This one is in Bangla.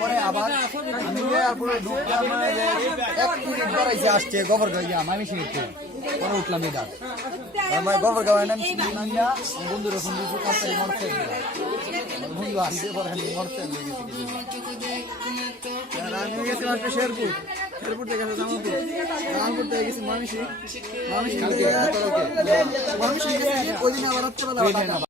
পরে আবার আমি পরে ঢুকলাম, 1 মিনিট পরে আসছে গোবর গাইয়া মামি শিখতে পরে উঠলাম এটা গোবর গাওয়া নাম নামিয়া বন্ধুরা ফোন দিয়েছি কাছারি মরছে বন্ধু আসছে পরে মরছে আমি গেছি মাত্র শেরপুর থেকে গেছে জামালপুর থেকে গেছি মামি শিখ ওই দিন আবার রাত্রেবেলা